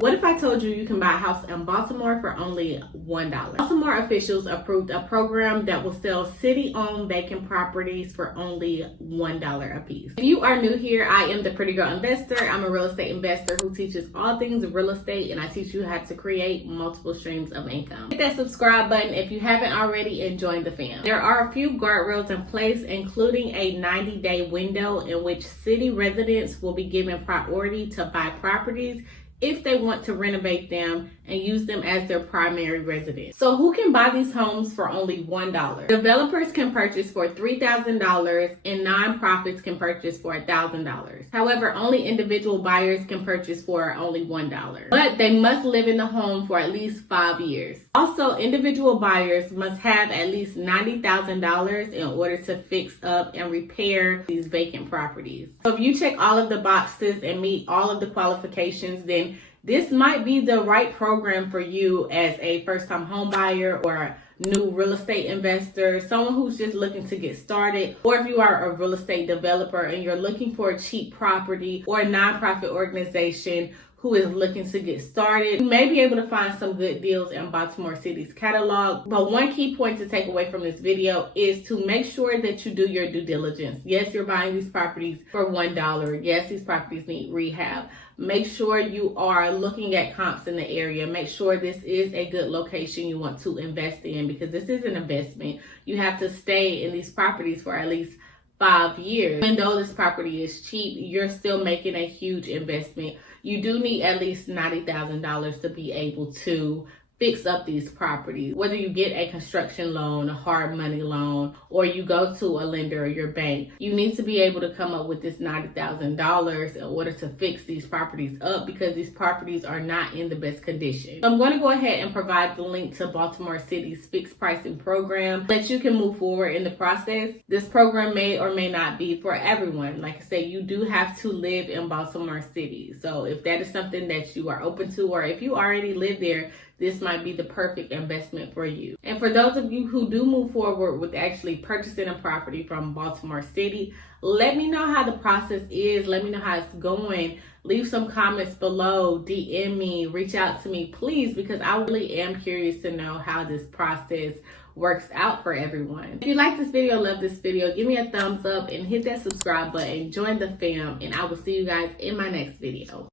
What if I told you you can buy a house in Baltimore for only $1? Baltimore officials approved a program that will sell city-owned vacant properties for only $1 a piece. If you are new here, I am the Pretty Girl Investor. I'm a real estate investor who teaches all things real estate, and I teach you how to create multiple streams of income. Hit that subscribe button if you haven't already and join the fam. There are a few guardrails in place, including a 90-day window in which city residents will be given priority to buy properties if they want to renovate them and use them as their primary residence. So who can buy these homes for only $1? Developers can purchase for $3,000 and nonprofits can purchase for $1,000. However, only individual buyers can purchase for only $1. But they must live in the home for at least 5 years. Also, individual buyers must have at least $90,000 in order to fix up and repair these vacant properties. So if you check all of the boxes and meet all of the qualifications, then this might be the right program for you as a first-time home buyer or a new real estate investor, someone who's just looking to get started, or if you are a real estate developer and you're looking for a cheap property, or a nonprofit organization who is looking to get started. You may be able to find some good deals in Baltimore City's catalog, but one key point to take away from this video is to make sure that you do your due diligence. Yes, you're buying these properties for $1. Yes, these properties need rehab. Make sure you are looking at comps in the area. Make sure this is a good location you want to invest in, because this is an investment. You have to stay in these properties for at least 5 years. Even though this property is cheap, you're still making a huge investment. You do need at least $90,000 to be able to fix up these properties. Whether you get a construction loan, a hard money loan, or you go to a lender or your bank, you need to be able to come up with this $90,000 in order to fix these properties up, because these properties are not in the best condition. So I'm going to go ahead and provide the link to Baltimore City's fixed pricing program so that you can move forward in the process. This program may or may not be for everyone. Like I said, you do have to live in Baltimore City. So if that is something that you are open to, or if you already live there, this might be the perfect investment for you. And for those of you who do move forward with actually purchasing a property from Baltimore City, let me know how the process is. Let me know how it's going. Leave some comments below, DM me, reach out to me, please, because I really am curious to know how this process works out for everyone. If you like this video, love this video, give me a thumbs up and hit that subscribe button, join the fam, and I will see you guys in my next video.